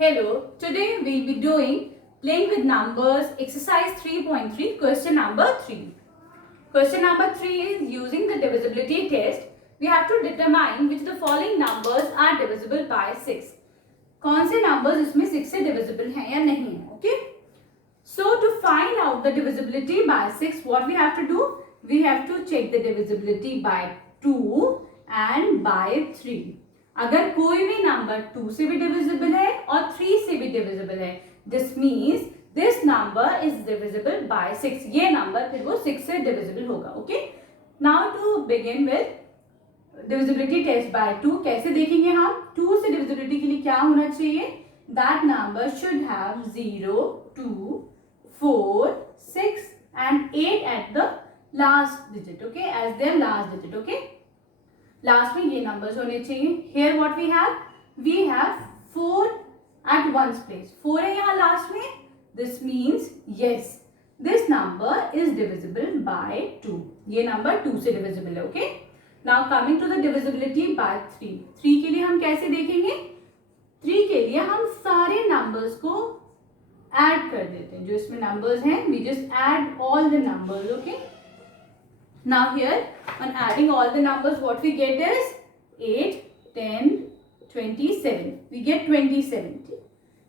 Hello, today we'll be doing playing with numbers exercise 3.3 question number 3. Question number 3 is using the divisibility test. We have to determine which of the following numbers are divisible by 6. कौन से numbers इसमें 6 से divisible हैं या नहीं है, okay? So to find out the divisibility by 6, what we have to do? We have to check the divisibility by 2 and by 3. अगर कोई भी नंबर 2 से भी डिविजिबल है और 3 से भी डिविजिबल है, this means this number is divisible by 6. ये नंबर फिर वो 6 से डिविजिबल होगा. Okay, now to begin with divisibility test by 2. कैसे देखेंगे हम? 2 से डिविजिबिलिटी के लिए क्या होना चाहिए? That number should have 0, 2, 4, 6 and 8 at the last digit. Okay, as their last digit. Okay, last में ये नंबर्स होने चाहिए. Here what we have 4 at ones place. 4 है यहाँ लास्ट में. This means yes, this number is divisible by 2. ये number 2 से divisible है. Okay, now coming to the divisibility by 3. 3 के लिए हम कैसे देखेंगे? 3 के लिए हम सारे नंबर्स को ऐड कर देते हैं. जो इसमें नंबर्स हैं, we just add all the numbers. Okay, now here on adding all the numbers, what we get is 8, 10, 27. We get 27.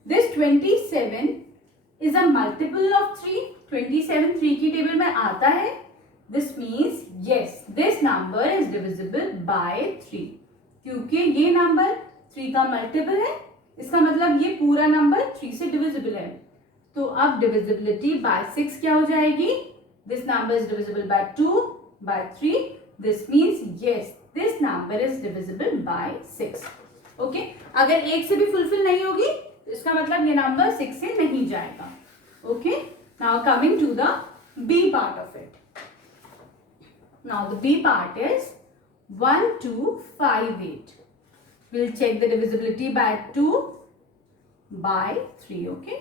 This 27 is a multiple of 3. 27 3 की टेबल में आता है. This means yes, this number is divisible by 3. क्योंकि ये number 3 का multiple है, इसका मतलब ये पूरा नंबर 3 से डिविजिबल है. तो अब डिविजिबिलिटी बाय 6 क्या हो जाएगी? This number is divisible by 2. By 3, this means yes, this number is divisible by 6. Okay, अगर 1 से भी फुलफिल नहीं होगी तो इसका मतलब ये नंबर 6 से नहीं जाएगा. Okay, now coming to the B part of it. Now the B part is 1, 2, 5, 8. We'll check the divisibility by 2, by 3. Okay,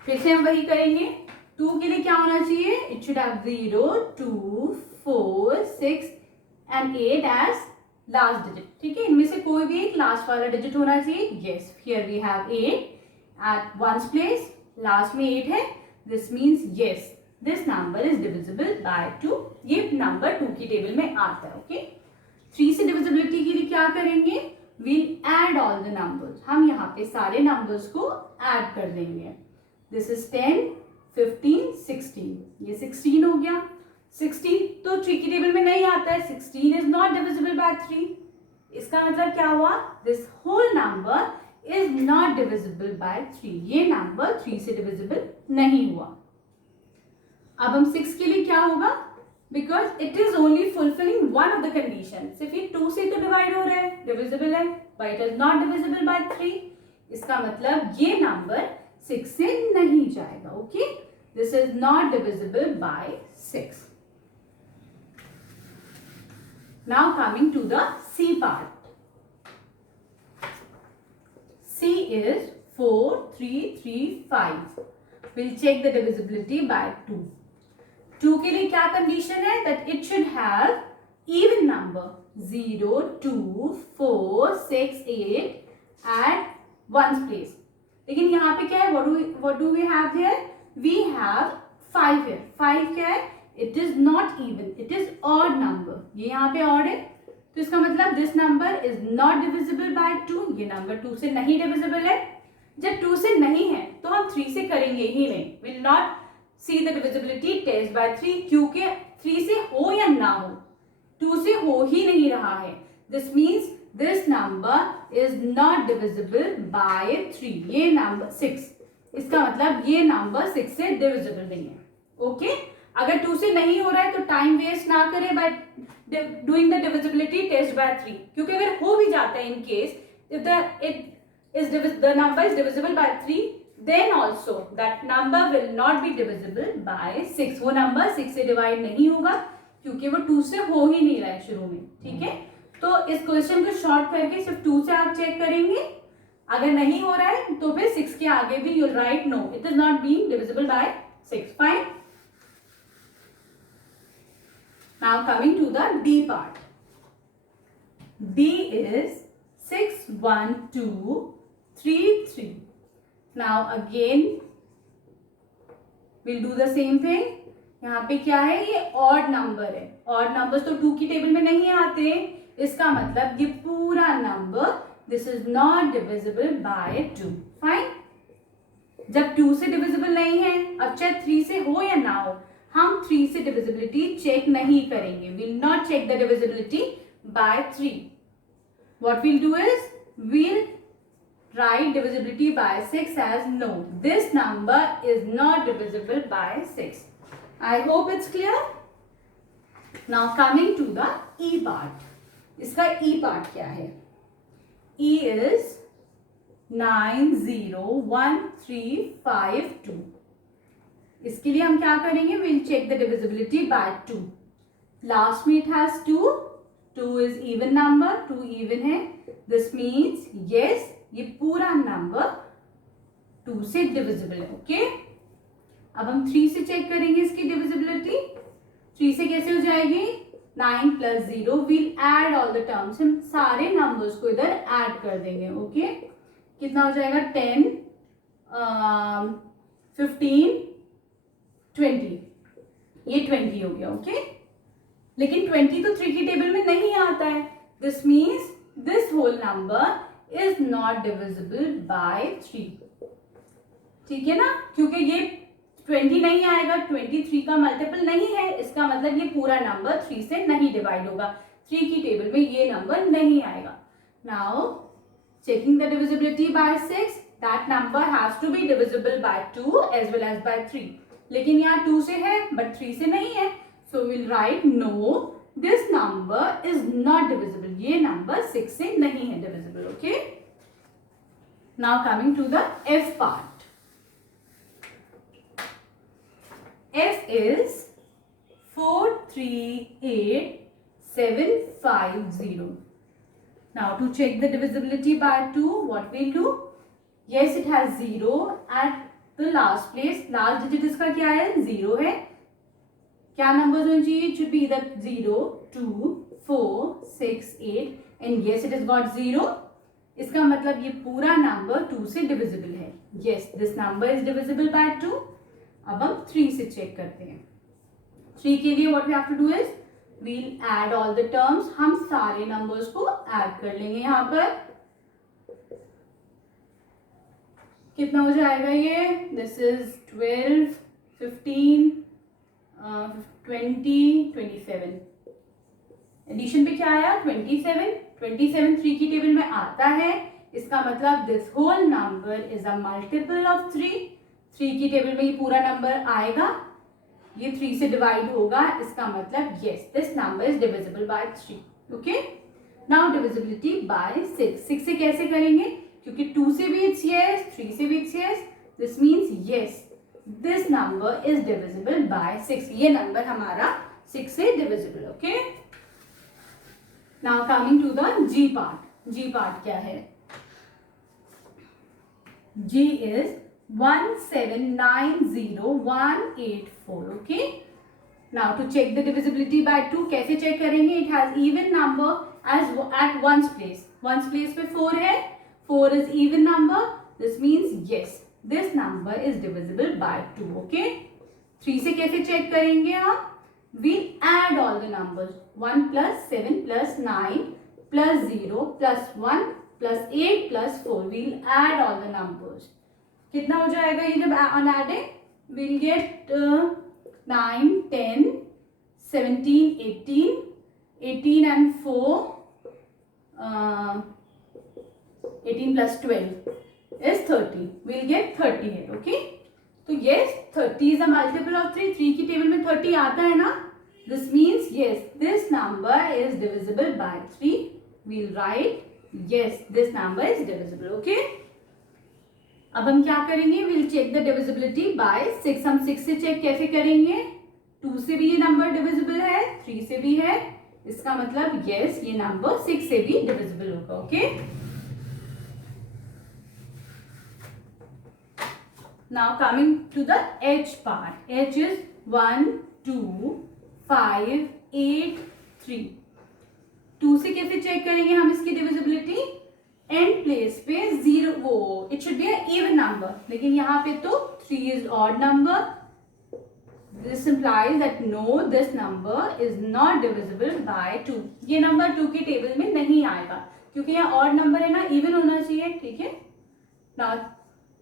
फिर से हम वही करेंगे. 2 के लिए क्या होना चाहिए? It should have 0, 2, 4, 6 and 8 as last digit. ठीक है, इनमें से कोई भी एक लास्ट वाला डिजिट होना चाहिए. Yes, here we have 8 at ones place. Last में 8 है. This means yes, this number is divisible by 2. ये नंबर 2 की टेबल में आता है. ओके, 3 से डिविजिबिलिटी के लिए क्या करेंगे? We'll add all the numbers. हम यहाँ पे सारे नंबर्स को ऐड कर देंगे. This is 10, 15, 16. ये 16 हो गया. 16 तो 3 की टेबल में नहीं आता है. 16 इज नॉट डिविजिबल बाय 3. इसका मतलब क्या हुआ? This whole number is not divisible by 3. ये नंबर 3 से डिविजिबल नहीं हुआ. अब हम 6 के लिए क्या होगा? Because it is only fulfilling one of the condition. सिर्फ ये 2 से तो डिवाइड हो रहा है, डिविजिबल है, but it is not divisible by 3. इसका मतलब ये नंबर 6 से नहीं जाएगा. Okay, this is not divisible by 6. Now coming to the C part. C is 4, 3, 3, 5. We'll check the divisibility by 2. 2 के लिए क्या कंडीशन है? That it should have even number 0, 2, 4, 6, 8 at ones place. लेकिन यहाँ पे क्या है? What do we have here? We have 5 here. 5 क्या है? It is not even. It is odd number. ये यहाँ पे odd है, तो इसका मतलब this number is not divisible by 2. ये नंबर 2 से नहीं divisible है. जब 2 से नहीं है तो हम 3 से करेंगे ही नहीं. Will not see the divisibility test by 3, क्योंकि 3 से हो या ना हो, 2 से हो ही नहीं रहा है. This means this number is not divisible by 3. ये नंबर 6, इसका मतलब ये नंबर 6 से डिविजिबल नहीं है. ओके, अगर 2 से नहीं हो रहा है तो टाइम वेस्ट ना करें by doing the divisibility test by 3. क्योंकि अगर हो भी जाता है, in case if the number is divisible by 3, then also that number will not be divisible by 6. वो नंबर 6 से डिवाइड नहीं होगा क्योंकि वो 2 से हो ही नहीं रहा है शुरू में. ठीक है, तो इस क्वेश्चन को शॉर्ट करके सिर्फ 2 से आप चेक करेंगे. अगर नहीं हो रहा है तो फिर 6 के आगे भी you write no, it is not being divisible by 6. Fine. Now coming to the D part. D is 6, 1, 2, 3. Now again we'll do the same thing. यहाँ पे क्या है, ये ऑड नंबर है. ऑड नंबर्स तो 2 की टेबल में नहीं आते. इसका मतलब ये पूरा number this is not divisible by 2. Fine. जब 2 से डिविजिबल नहीं है, अब चाहे 3 से हो या ना हो, हम 3 से डिविजिबिलिटी चेक नहीं करेंगे. Will not check the divisibility by 3. What will do is we'll write divisibility by 6 as no. This number is not divisible by 6. I hope it's clear. Now coming to the E part. इसका E part क्या है? E is 901352. इसके लिए हम क्या करेंगे? We'll check the divisibility by 2. Last में it has 2. 2 is even number. 2 even है. This means yes, ये पूरा नंबर 2 से डिविजिबल है. ओके. अब हम 3 से चेक करेंगे इसकी डिविजिबिलिटी. 3 से कैसे हो जाएगी? 9 plus 0. We'll add all the terms. हम सारे नंबर्स को इधर ऐड कर देंगे. ओके. कितना हो जाएगा? 10, 15, 20. ये 20 हो गया. ओके. लेकिन 20 तो 3 की टेबल में नहीं आता है. This means this whole number is not divisible by 3. ठीक है ना? क्योंकि ये 20 नहीं आएगा, 23 का मल्टीपल नहीं है. इसका मतलब ये पूरा नंबर 3 से नहीं डिवाइड होगा. 3 की टेबल में ये नंबर नहीं आएगा. Now checking the divisibility by 6, that number has to be divisible by 2 as well as by 3. लेकिन यहाँ 2 से है बट 3 से नहीं है. So will write no, this number is not divisible. ये नंबर 6 से नहीं है divisible. Okay. Now coming to the F part. F is 438750. Now to check the divisibility by 2, what we'll do? Yes, it has 0 at the last place. Last digit इसका क्या है? 0 है. क्या numbers होने चाहिए? It should be either 0, 2, 4, 6, 8 and yes, it has got 0. इसका मतलब ये पूरा नंबर 2 से डिविजिबल है. Yes, this number is divisible by 2. अब हम 3 से चेक करते हैं. 3 के लिए what we have to do is we'll add all the terms. हम सारे नंबर्स को ऐड कर लेंगे. यहाँ पर कितना हो जाएगा ये? This is 12, 15, 20, 27. एडिशन पे क्या आया? 27. 27 3 की टेबल में आता है. इसका मतलब this whole number is a multiple of 3. 3 की टेबल में ये पूरा नंबर आएगा. ये 3 से डिवाइड होगा. इसका मतलब yes, this number is divisible by 3. Okay. Now divisibility by 6. 6 से कैसे करेंगे? क्योंकि 2 से भी इट्स यस, 3 से भी it's yes. This means yes, this number is divisible by 6. ये नंबर हमारा 6 से divisible. Okay. Now coming to the G part. G part क्या है? G is 1790184. Okay. Now to check the divisibility by 2, कैसे check करेंगे? It has even number as at ones place. Ones place पे 4 है. 4 is even number. This means yes, this number is divisible by 2. Okay. 3 से कैसे check करेंगे आप? We add all the numbers. 1 plus 7 plus 9 plus 0 plus 1 plus 8 plus 4. We'll add all the numbers. कितना हो जाएगा ये जब on adding? We'll get 9, 10, 17, 18, 18 and 4, 18 plus 12 is 30. We'll get 30 here. Okay. तो yes, 30 is a multiple of 3. 3 की table में 30 आता है ना? This means yes, this number is divisible by 3. We'll write yes, this number is divisible. Okay. अब हम क्या करेंगे? We'll check the divisibility by 6. हम 6 से चेक कैसे करेंगे? 2 से भी ये नंबर डिविजिबल है, 3 से भी है. इसका मतलब yes, ये नंबर 6 से भी डिविजिबल होगा. Okay. Now coming to the H part. H is 1, 2, 5, 8, 3. 2 से कैसे चेक करेंगे हम इसकी डिविजिबिलिटी? एंड प्लेस पे 0 वो it should be a even number, लेकिन यहाँ पे तो 3 is odd number. This implies that no, this number is not divisible by 2. ये नंबर 2 की टेबल में नहीं आएगा क्योंकि यहाँ ऑड नंबर है ना, इवन होना चाहिए. ठीक है. Now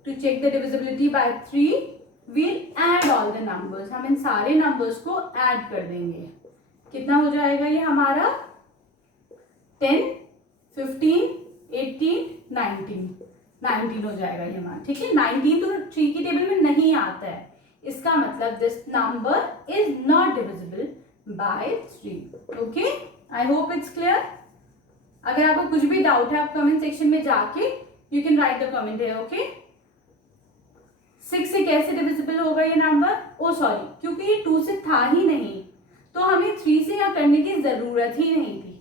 to check the divisibility by 3, we'll add all the numbers. हम इन सारे नंबर्स को ऐड कर देंगे. कितना हो जाएगा ये हमारा? 10, 15, 18, 19 हो जाएगा ये हमारा. ठीक है. 19 तो 3 की टेबल में नहीं आता है, इसका मतलब this number is not divisible by 3. Okay, I hope it's clear. अगर आपको कुछ भी डाउट है आप कमेंट सेक्शन में जाके you can write the comment है. ओके, 6 से कैसे डिविजिबल होगा ये नंबर? ओ सॉरी, क्योंकि ये 2 से था ही नहीं तो हमें 3 से यहाँ करने की जरूरत ही नहीं थी.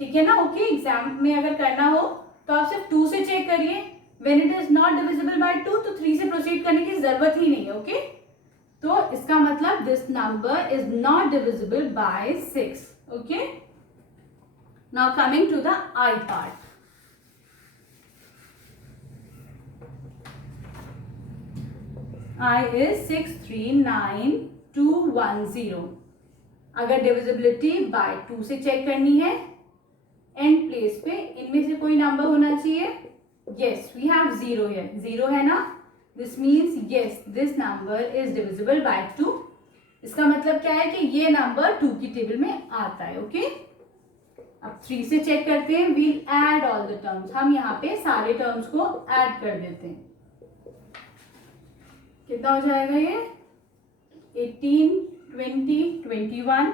ठीक है ना. ओके, एग्जाम में अगर करना हो तो आप सिर्फ 2 से चेक करिए. When it is not divisible by 2 तो 3 से प्रोसीड करने की जरूरत ही नहीं है. ओके, तो इसका मतलब this number is not divisible by 6. Okay, now coming to the I part. I is 639210. अगर डिविजिबिलिटी बाय 2 से चेक करनी है, एंड प्लेस पे इनमें से कोई नंबर होना चाहिए. Yes, we have 0 here. 0 है ना. This means yes, this number is divisible by 2. इसका मतलब क्या है कि ये नंबर 2 की टेबल में आता है. ओके, अब 3 से चेक करते हैं. We'll add all the terms. हम यहाँ पे सारे टर्म्स को ऐड कर देते हैं. कितना हो जाएगा ये? 18, 20, 21.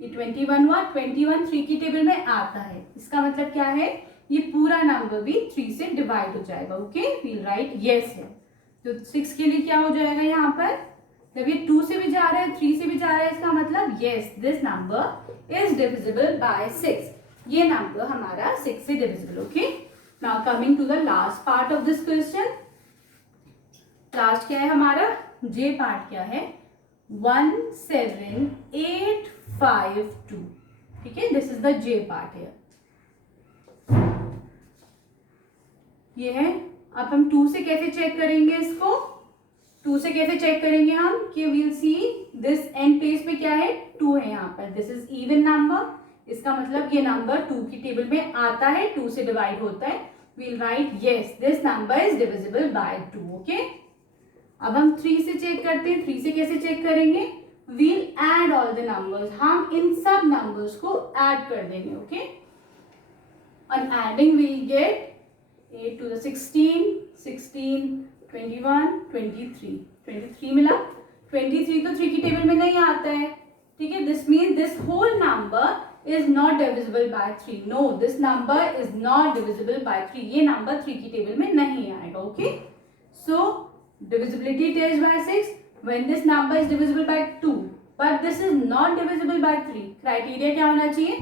ये 21 हुआ. 21 3 की टेबल में आता है. इसका मतलब क्या है? ये पूरा नंबर भी 3 से डिवाइड हो जाएगा. ओके, वील राइट यस है. तो 6 के लिए क्या हो जाएगा यहाँ पर? जब ये 2 से भी जा रहा है 3 से भी जा रहा है, इसका मतलब yes, this number is divisible by 6. ये नंबर हमारा 6 से divisible. Okay, now coming to the last part of this question. Last क्या है हमारा? जे पार्ट क्या है? 17852. ठीक है, this is the J part है. ये है. अब हम 2 से कैसे चेक करेंगे इसको? 2 से कैसे चेक करेंगे हम कि we'll see this end place पे क्या है? 2 है यहाँ पर. This is even number. इसका मतलब ये नंबर 2 की टेबल में आता है, 2 से डिवाइड होता है. We'll write yes, this number is divisible by 2. Okay, अब हम 3 से चेक करते हैं. 3 से कैसे चेक करेंगे? We'll add all the numbers. हम इन सब नंबर्स को ऐड कर देंगे. Okay, on adding we'll get 8 to the 16, 21, 23 मिला. 23 तो 3 की टेबल में नहीं आता है. ठीक है, this mean this whole number is not divisible by 3. No, this number is not divisible by 3. ये नंबर 3 की टेबल में नहीं आएगा. Okay, so divisibility test by 6 when this number is divisible by 2 but this is not divisible by 3. Criteria क्या होना चाहिए?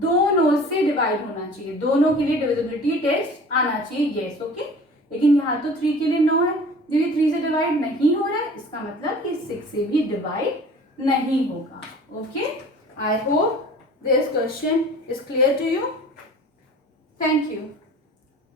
दोनों से डिवाइड होना चाहिए. दोनों के लिए डिविजिबिलिटी टेस्ट आना चाहिए. यस. ओके, लेकिन यहाँ तो 3 के लिए नो है. जब ये 3 से डिवाइड नहीं हो रहा है, इसका मतलब कि 6 से भी डिवाइड नहीं होगा. Okay, I hope this question is clear to you. Thank you.